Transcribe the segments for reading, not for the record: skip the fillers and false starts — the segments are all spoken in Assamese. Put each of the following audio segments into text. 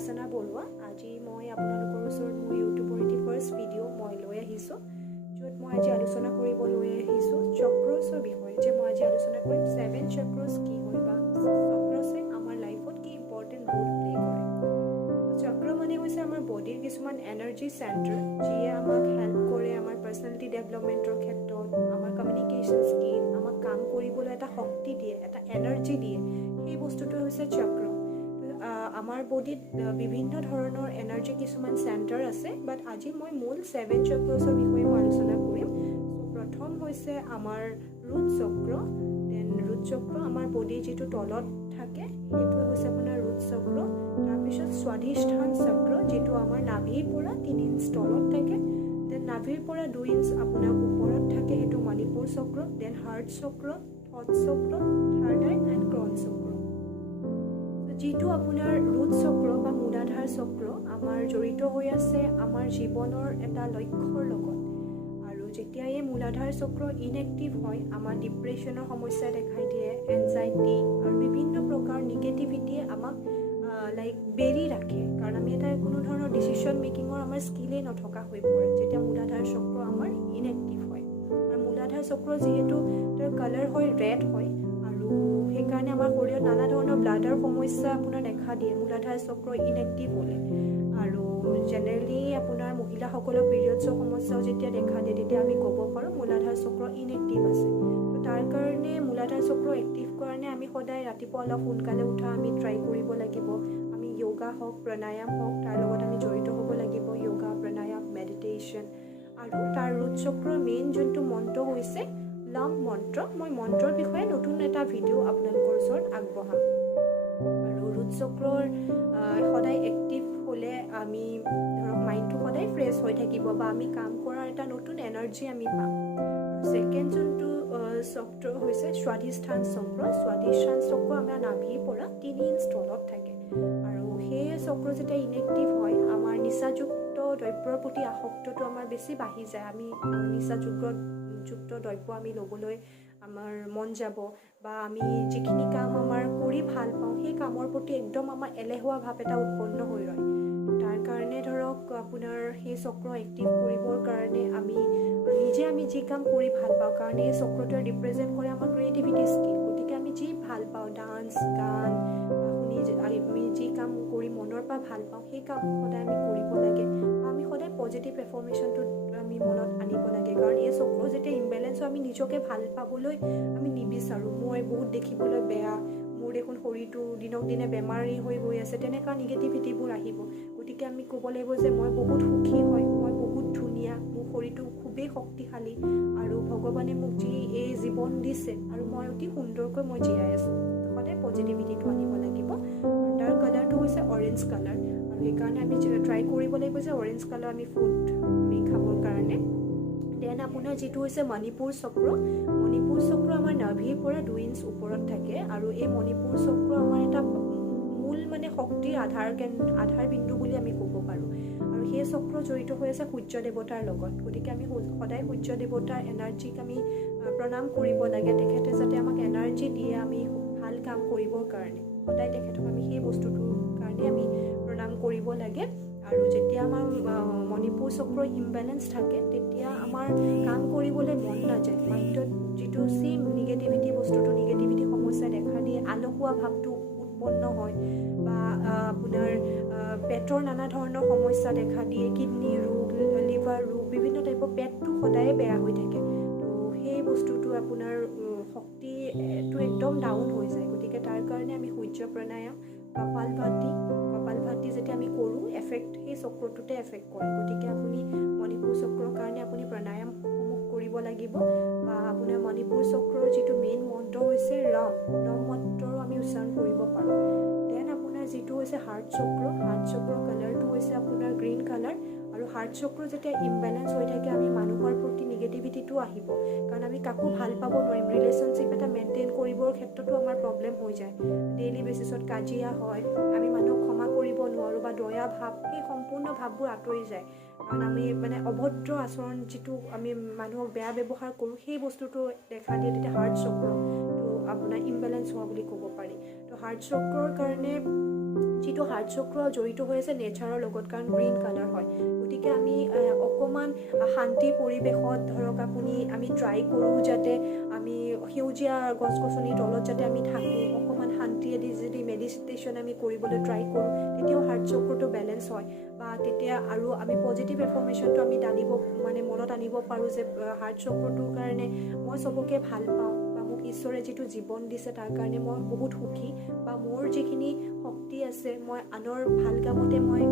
উপাসনা বৰুৱা আজি মই আপোনালোকৰ ওচৰত মোৰ ইউটিউবৰ এটি ফাৰ্ষ্ট ভিডিঅ' মই লৈ আহিছোঁ য'ত মই আজি আলোচনা কৰিব লৈ আহিছোঁ চক্ৰছৰ বিষয়ে যে মই আজি আলোচনা কৰিম 7 চক্ৰছ কি হয় বা চক্ৰছে আমাৰ লাইফত কি ইম্পৰ্টেণ্ট ৰোল প্লে কৰে চক্ৰ মানে হৈছে আমাৰ বডিৰ কিছুমান এনাৰ্জি চেণ্টাৰ যিয়ে আমাক হেল্প কৰে আমাৰ পাৰ্চনেলিটি ডেভেলপমেণ্টৰ ক্ষেত্ৰত আমাৰ কমিউনিকেশ্যন স্কিল আমাক কাম কৰিবলৈ এটা শক্তি দিয়ে এটা এনাৰ্জি দিয়ে সেই বস্তুটো হৈছে চক্ৰ আমাৰ বডিত বিভিন্ন ধৰণৰ এনাৰ্জি কিছুমান চেণ্টাৰ আছে বাট আজি মই মূল 7 চক্ৰছৰ বিষয়ে মই আলোচনা কৰিম সো প্ৰথম হৈছে আমাৰ ৰুট চক্ৰ দেন ৰুট চক্ৰ আমাৰ বডি যেটো তলত থাকে সেইটো হৈছে আপোনাৰ ৰুট চক্ৰ তাৰপিছত স্বাধিষ্ঠান চক্ৰ যেটো আমাৰ নাভিৰ পৰা 3 ইঞ্চ তলত থাকে দেন নাভিৰ পৰা 2 ইঞ্চ আপোনাৰ ওপৰত থাকে সেইটো মণিপুৰ চক্ৰ দেন হাৰ্ট চক্ৰ থট চক্ৰ থাৰ্ড আই এণ্ড ক্ৰন চক্ৰ যেটো আপোনাৰ ৰুট চক্ৰ বা মূলাধাৰ চক্ৰ আমাৰ জড়িত হৈ আছে আমাৰ জীৱনৰ এটা লক্ষ্যৰ লগত আৰু যেতিয়া এই মূলাধাৰ চক্ৰ ইনএক্টিভ হয় আমাৰ ডিপ্ৰেছনৰ সমস্যা দেখাই দিয়ে এনজাইটি আৰু বিভিন্ন প্ৰকাৰ নিগেটিভিটিয়ে আমাক লাইক বেৰি ৰাখে কাৰণ আমি এটা কোনো ধৰণৰ ডিসিশন মেকিঙৰ আমাৰ স্কিলেই নথকা হৈ পৰে যেতিয়া মূলাধাৰ চক্ৰ আমাৰ ইনএক্টিভ হয় আৰু মূলাধাৰ চক্ৰ যেহেতু তাৰ কালাৰ হয় ৰেড হয় সেইকাৰণে আমাৰ শৰীৰত নানা ধৰণৰ ব্লাডৰ সমস্যা আপোনাৰ দেখা দিয়ে মূলাধাৰ চক্ৰ ইনএক্টিভ হ'লে আৰু জেনেৰেলি আপোনাৰ মহিলাসকলৰ পিৰিয়ডছৰ সমস্যাও যেতিয়া দেখা দিয়ে তেতিয়া আমি ক'ব পাৰোঁ মূলাধাৰ চক্ৰ ইনএক্টিভ আছে তো তাৰ কাৰণে মূলাধাৰ চক্ৰ এক্টিভ কাৰণে আমি সদায় ৰাতিপুৱা অলপ সোনকালে উঠা আমি ট্ৰাই কৰিব লাগিব আমি য়োগা হওক প্ৰণায়াম হওক তাৰ লগত আমি জড়িত হ'ব লাগিব য়োগা প্ৰণায়াম মেডিটেশ্যন আৰু তাৰ ৰুট চক্ৰৰ মেইন যোনটো মন্ত্ৰ হৈছে লাম মন্ত্ৰ মই মন্ত্ৰৰ বিষয়ে নতুন এটা ভিডিঅ' আপোনালোকৰ ওচৰত আগবঢ়াম আৰু ৰুট চক্ৰৰ সদায় এক্টিভ হ'লে আমি ধৰক মাইণ্ডটো সদায় ফ্ৰেছ হৈ থাকিব বা আমি কাম কৰাৰ এটা নতুন এনাৰ্জি আমি পাম আৰু ছেকেণ্ড যোনটো চক্ৰ হৈছে স্বাধিষ্ঠান চক্ৰ স্বাধিষ্ঠান চক্ৰ আমাৰ নাভিৰ পৰা 3 ইঞ্চ তলত থাকে আৰু সেই চক্ৰ যেতিয়া ইনএক্টিভ হয় আমাৰ নিচাযুক্ত দ্ৰব্যৰ প্ৰতি আসক্তটো আমাৰ বেছি বাঢ়ি যায় আমি নিচাযুক্ত দ্ৰব্য আমি ল'বলৈ আমাৰ মন যাব বা আমি যিখিনি কাম আমাৰ কৰি ভাল পাওঁ সেই কামৰ প্ৰতি একদম আমাৰ এলেহুৱা ভাৱ এটা উৎপন্ন হৈ ৰয় তাৰ কাৰণে ধৰক আপোনাৰ সেই চক্ৰ এক্টিভ কৰিবৰ কাৰণে আমি যি কাম কৰি ভাল পাওঁ কাৰণ এই চক্ৰটোৱে ৰিপ্ৰেজেণ্ট কৰে আমাৰ ক্ৰিয়েটিভিটি স্কিল গতিকে আমি যি ভাল পাওঁ ডান্স গান আমি যি কাম কৰি মনৰ পৰা ভাল পাওঁ সেই কাম সদায় আমি কৰিব লাগে আমি সদায় পজিটিভ এফাৰ্মেশ্যনটো আমি মনত আনিব লাগে কাৰণ এই চক্ৰ যেতিয়া ইম্বেলেঞ্চ হয় আমি নিজকে ভাল পাবলৈ আমি নিবিচাৰোঁ মই বহুত দেখিবলৈ বেয়া মোৰ দেখোন শৰীৰটো দিনক দিনে বেমাৰী হৈ গৈ আছে তেনেকুৱা নিগেটিভিটিবোৰ আহিব গতিকে আমি ক'ব লাগিব যে মই বহুত সুখী হয় মই বহুত ধুনীয়া মোৰ শৰীৰটো খুবেই শক্তিশালী আৰু ভগৱানে মোক যি এই জীৱন দিছে আৰু মই অতি সুন্দৰকৈ মই জীয়াই আছোঁ সদায় পজিটিভিটিটো আনিব লাগিব তাৰ কালাৰটো হৈছে অৰেঞ্জ কালাৰ আৰু সেইকাৰণে আমি ট্ৰাই কৰিব লাগিব যে অৰেঞ্জ কালাৰ আমি ফুড আমি খাবৰ কাৰণে দেন আপোনাৰ যিটো হৈছে মণিপুৰ চক্ৰ আমাৰ নাভিৰ পৰা 2 ইঞ্চ ওপৰত থাকে আৰু এই মণিপুৰ চক্ৰ আমাৰ এটা মূল মানে শক্তিৰ আধাৰ বিন্দু বুলি আমি ক'ব পাৰোঁ আৰু সেই চক্ৰ জড়িত হৈ আছে সূৰ্য দেৱতাৰ লগত গতিকে আমি সদায় সূৰ্য দেৱতাৰ এনাৰ্জিক আমি প্ৰণাম কৰিব লাগে তেখেতে যাতে আমাক এনাৰ্জি দিয়ে আমি ভাল কাম কৰিবৰ কাৰণে সদায় তেখেতক আমি সেই বস্তুটোৰ কাৰণে আমি প্ৰণাম কৰিব লাগে আৰু যেতিয়া আমাৰ মণিপুৰ চক্ৰ ইম্বেলেঞ্চ থাকে তেতিয়া আমাৰ কাম কৰিবলৈ মন নাযায় মাইণ্ডত যিটো চেম নিগেটিভিটি সমস্যা দেখা দিয়ে আলসুৱা ভাৱটো উৎপন্ন হয় বা আপোনাৰ পেটৰ নানা ধৰণৰ সমস্যা দেখা দিয়ে কিডনী ৰোগ লিভাৰ ৰোগ বিভিন্ন টাইপৰ পেটটো সদায় বেয়া হৈ থাকে তো সেই বস্তুটো আপোনাৰ শক্তিটো একদম ডাউন হৈ যায় গতিকে তাৰ কাৰণে আমি সূৰ্য প্ৰণায়াম কপাল ভাতি যেতিয়া আমি কৰোঁ এফেক্ট সেই চক্ৰটোতে এফেক্ট কৰে গতিকে আপুনি মণিপুৰ চক্ৰৰ কাৰণে আপুনি প্ৰণায়ামসমূহ কৰিব লাগিব বা আপোনাৰ মণিপুৰ চক্ৰৰ যিটো মেইন মন্ত্ৰ হৈছে ৰাম মন্ত্ৰও আমি উচ্চাৰণ কৰিব পাৰোঁ দেন আপোনাৰ যিটো হৈছে হাৰ্ট চক্ৰ কালাৰটো হৈছে আপোনাৰ গ্ৰীণ কালাৰ আৰু হাৰ্ট চক্ৰ যেতিয়া ইম্বেলেঞ্চ হৈ থাকে আমি মানুহৰ প্ৰতি নিগেটিভিটিটো আহিব কাৰণ আমি কাকো ভাল পাব নোৱাৰিম ৰিলেশ্যনশ্বিপ এটা মেইনটেইন কৰিবৰ ক্ষেত্ৰতো আমাৰ প্ৰব্লেম হৈ যায় ডেইলি বেচিছত কাজিয়া হয় আমি মানুহক ক্ষমা কৰিব নোৱাৰোঁ বা দয়া ভাৱ সেই সম্পূৰ্ণ ভাৱবোৰ আঁতৰি যায় কাৰণ আমি মানে অভদ্ৰ আচৰণ যিটো আমি মানুহক বেয়া ব্যৱহাৰ কৰোঁ সেই বস্তুটো দেখা দিয়ে তেতিয়া হাৰ্ট চক্ৰটো আপোনাৰ ইম্বেলেঞ্চ হোৱা বুলি ক'ব পাৰি তো হাৰ্ট চক্ৰৰ কাৰণে যিটো হাৰ্ট চক্ৰ জড়িত হৈ আছে নেচাৰৰ লগত, কাৰণ গ্ৰীণ কালাৰ হয়। গতিকে আমি অকণমান শান্তি পৰিৱেশত ধৰক আমি ট্ৰাই কৰোঁ যাতে আমি সেউজীয়া গছ গছনিৰ তলত যাতে আমি থাকোঁ, অকণমান শান্তিয়েদি যদি মেডিটেশ্যন আমি কৰিবলৈ ট্ৰাই কৰোঁ, তেতিয়াও হাৰ্ট চক্ৰটো বেলেঞ্চ হয়। বা তেতিয়া আৰু আমি পজিটিভ এফাৰ্মেশ্যনটো আমি মনত আনিব পাৰোঁ যে হাৰ্ট চক্ৰটোৰ কাৰণে মই চবকে ভাল পাওঁ, বা মোক ঈশ্বৰে যিটো জীৱন দিছে তাৰ কাৰণে মই বহুত সুখী, বা মোৰ যিখিনি শক্তি আছে মই আনৰ ভাল কামতে মই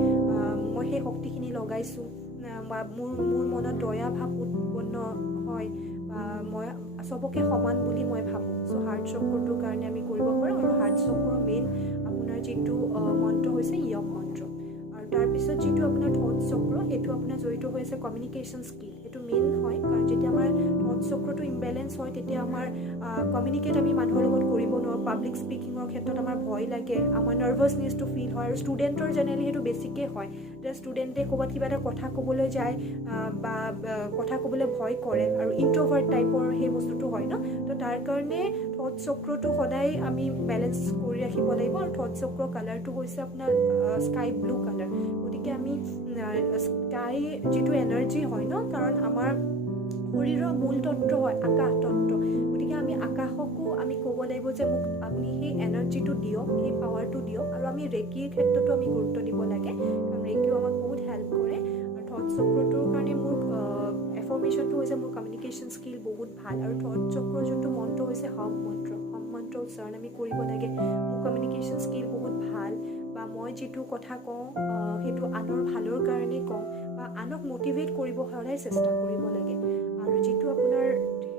সেই শক্তিখিনি লগাইছোঁ, বা মোৰ মনত দয়া ভাৱ উৎপন্ন হয়, বা মই চবকে সমান বুলি মই ভাবোঁ। চ' হাৰ্ট চক্ৰটোৰ কাৰণে আমি কৰিব পাৰোঁ। আৰু হাৰ্ট চক্ৰৰ মেইন আপোনাৰ যিটো মন্ত্ৰ হৈছে য়ম মন্ত্ৰ। আৰু তাৰপিছত যিটো আপোনাৰ থট চক্ৰ, সেইটো আপোনাৰ জড়িত হৈ আছে কমিউনিকেশ্যন স্কিল। সেইটো মেইন হয়, কাৰণ যেতিয়া আমাৰ থট চক্ৰটো ইমবেলেঞ্চ হয় তেতিয়া আমাৰ কমিউনিকেট আমি মানুহৰ লগত কৰিব নোৱাৰোঁ। পাব্লিক স্পিকিঙৰ ক্ষেত্ৰত আমাৰ ভয় লাগে, আমাৰ নাৰ্ভাছনেছটো ফিল হয়। আৰু ষ্টুডেণ্টৰ জেনেৰেলি সেইটো বেছিকৈ হয়, যে ষ্টুডেণ্টে ক'ৰবাত কিবা এটা কথা ক'বলৈ যায় বা কথা ক'বলৈ ভয় কৰে, আৰু ইণ্ট্ৰভাৰ্ট টাইপৰ সেই বস্তুটো হয় ন। তো তাৰ কাৰণে থট চক্ৰটো সদায় আমি বেলেঞ্চ কৰি ৰাখিব লাগিব। আৰু থট চক্ৰ কালাৰটো হৈছে আপোনাৰ স্কাই ব্লু কালাৰ। গতিকে আমি স্কাই যিটো এনাৰ্জি হয় ন, কাৰণ আমাৰ শৰীৰৰ মূল তত্ত্ব হয় আকাশ তত্ত্ব। গতিকে আমি আকাশকো আমি ক'ব লাগিব যে মোক আপুনি সেই এনাৰ্জিটো দিয়ক, সেই পাৱাৰটো দিয়ক। আৰু আমি ৰেকিৰ ক্ষেত্ৰতো আমি গুৰুত্ব দিব লাগে, কাৰণ ৰেকিও আমাক বহুত হেল্প কৰে। আৰু থট চক্ৰটোৰ কাৰণে মোৰ এফাৰ্মেশ্যনটো হৈছে মোৰ কমিউনিকেশ্যন স্কিল বহুত ভাল। আৰু থট চক্ৰৰ যোনটো মন্ত্ৰ হৈছে হম মন্ত্ৰ। হম মন্ত্ৰ উচ্চাৰণ আমি কৰিব লাগে। মোৰ কমিউনিকেশ্যন স্কিল বহুত ভাল, বা মই যিটো কথা কওঁ সেইটো আনৰ ভালৰ কাৰণে কওঁ, বা আনক মটিভেট কৰিব সদায় চেষ্টা কৰিব লাগে। আৰু যিটো আপোনাৰ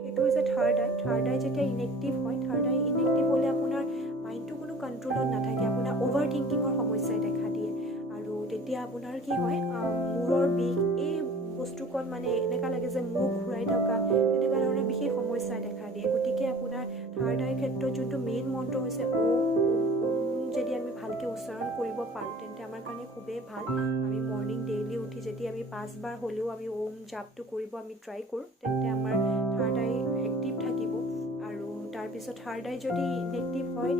সেইটো হৈছে থাৰ্ড আই যেতিয়া ইনএক্টিভ হয়, থাৰ্ড আই ইনএক্টিভ হ'লে আপোনাৰ মাইণ্ডটো কোনো কণ্ট্ৰলত নাথাকে, আপোনাৰ অভাৰ থিংকিঙৰ সমস্যাই দেখা দিয়ে। আৰু তেতিয়া আপোনাৰ কি হয়, মূৰৰ বিষ, এই বস্তুকণ এনেকুৱা লাগে যে মূৰ ঘূৰাই থকা, তেনেকুৱা ধৰণৰ বিশেষ সমস্যাই দেখা দিয়ে। গতিকে আপোনাৰ থাৰ্ড আইৰ ক্ষেত্ৰত যোনটো মেইন মন্ত্ৰ হৈছে যদি আমি ভালকৈ উচ্চাৰণ কৰিব পাৰোঁ তেন্তে আমাৰ কাৰণে খুবেই ভাল। আমি মৰ্ণিং ডেইলি উঠি যদি আমি 5 বাৰ হ'লেও আমি ওম জাপটো কৰিব আমি ট্ৰাই কৰোঁ, তেন্তে আমাৰ থাৰ্ড আই এক্টিভ থাকিব। আৰু তাৰপিছত থাৰ্ড আই যদি ইনএক্টিভ হয়,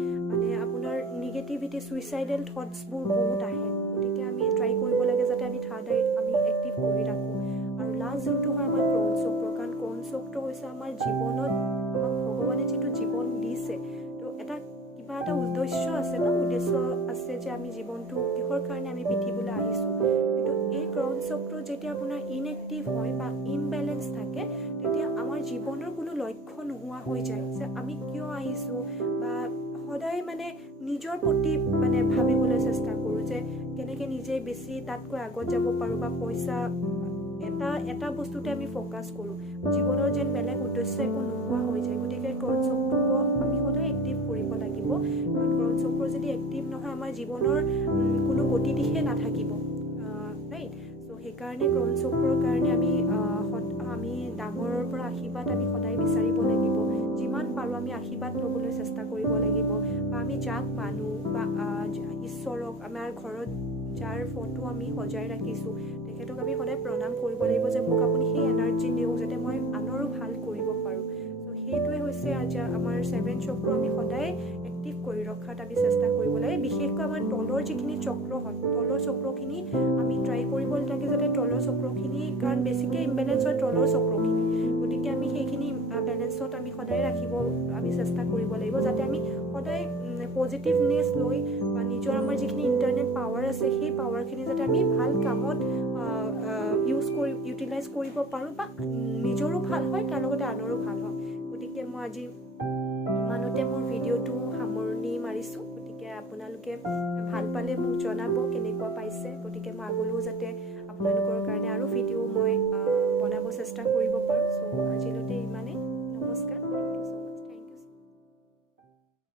আপোনাৰ নিগেটিভিটি, ছুইচাইডেল থটছবোৰ বহুত আহে। গতিকে আমি ট্ৰাই কৰিব লাগে যাতে আমি থাৰ্ড আই আমি এক্টিভ কৰি ৰাখোঁ। আৰু লাষ্ট যোনটো হয় আমাৰ ক্ৰ'ন চক্ৰ, কাৰণ ক্ৰ'ন চক্ৰ হৈছে আমাৰ জীৱনত আমাক ভগৱানে যিটো জীৱন দিছে, তো কিবা এটা উদ্দেশ্য আছে ন, উদ্দেশ্য আছে যে আমি জীৱনটো কিহৰ কাৰণে আমি পৃথিৱীলৈ আহিছোঁ। কিন্তু এই ক্ৰ'ন চক্ৰ যেতিয়া আপোনাৰ ইনএক্টিভ হয় বা ইমবেলেঞ্চ থাকে, তেতিয়া আমাৰ জীৱনৰ কোনো লক্ষ্য নোহোৱা হৈ যায়, যে আমি কিয় আহিছোঁ, বা সদায় নিজৰ প্ৰতি ভাবিবলৈ চেষ্টা কৰোঁ যে কেনেকৈ নিজে বেছি তাতকৈ আগত যাব পাৰোঁ, বা পইচা এটা বস্তুতে আমি ফ'কাছ কৰোঁ। জীৱনৰ যেন বেলেগ উদ্দেশ্য একো নোহোৱা হৈ যায়। গতিকে ক্ৰ'ন চক্ৰটো আমি সদায় এক্টিভ কৰিব লাগিব, কাৰণ ক্ৰ'ন চক্ৰ যদি এক্টিভ নহয় আমাৰ জীৱনৰ কোনো গতিদিশে নাথাকিব, ৰাইট। চ' সেইকাৰণে ক্ৰ'ন চক্ৰৰ কাৰণে আমি ডাঙৰৰ পৰা আশীৰ্বাদ আমি সদায় বিচাৰিব লাগিব। যিমান পাৰোঁ আমি আশীৰ্বাদ ল'বলৈ চেষ্টা কৰিব লাগিব, বা আমি যাক মানো বা ঈশ্বৰক, আমাৰ ঘৰত যাৰ ফটো আমি সজাই ৰাখিছোঁ তেখেতক আমি সদায় প্ৰণাম কৰিব লাগিব, যে মোক আপুনি সেই এনাৰ্জি দিয়ক যাতে মই আনৰো ভাল কৰিব পাৰোঁ। চ' সেইটোৱে হৈছে আজি আমাৰ 7 চক্ৰ আমি সদায় এক্টিভ কৰি ৰখাত আমি চেষ্টা কৰিব লাগে। বিশেষকৈ আমাৰ তলৰ যিখিনি চক্ৰ হয়, তলৰ চক্ৰখিনি আমি ট্ৰাই কৰিব লাগে যাতে তলৰ চক্ৰখিনি, কাৰণ বেছিকৈ ইমবেলেঞ্চ হয় তলৰ চক্ৰখিনি। গতিকে আমি সেইখিনি বেলেঞ্চত আমি সদায় ৰাখিব আমি চেষ্টা কৰিব লাগিব, যাতে আমি সদায় পজিটিভনেছ লৈ বা নিজৰ আমাৰ যিখিনি ইণ্টাৰনেট পাৱাৰ আছে সেই পাৱাৰখিনি যাতে আমি ভাল কামত ইউটিলাইজ কৰিব পাৰোঁ, বা নিজৰো ভাল হয় তাৰ লগতে আনৰো ভাল হয়। গতিকে মই আজি ইমানতে মোৰ ভিডিঅ'টো সামৰণি মাৰিছোঁ। গতিকে আপোনালোকে ভাল পালে মোক জনাব কেনেকুৱা পাইছে। গতিকে মই আগলৈও যাতে আপোনালোকৰ কাৰণে আৰু ভিডিঅ' মই বনাব চেষ্টা কৰিব পাৰোঁ। চ' আজিলৈকে